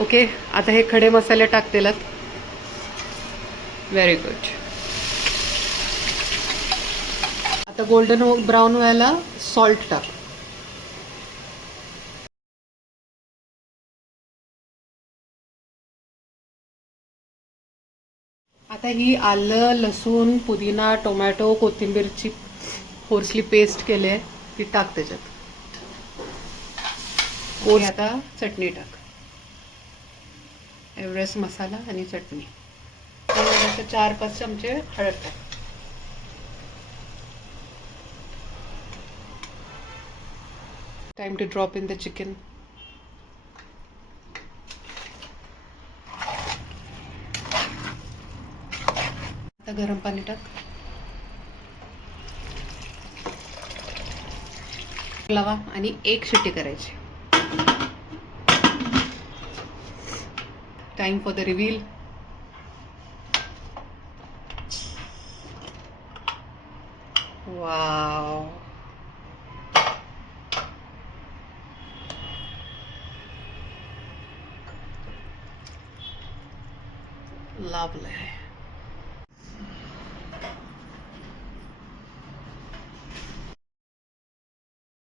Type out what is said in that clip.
Okay, आता हे खडे मसाले टाकतेलात. Very good. आता गोल्डन ब्राऊन व्हायला सॉल्ट टाक. आता ही आलं, लसूण, पुदिना, टोमॅटो, कोथिंबीरची फोर्सली पेस्ट केली आहे ती टाक त्याच्यात. आणि आता चटणी टाक. एव्हरेस्ट मसाला आणि चटणी. 4-5 चमचे हळद टाक. Time to drop in the chicken. आता गरम पाणी टाक. लावा आणि 1 शिट्टी करायची. Time for the reveal. Wow, lovely.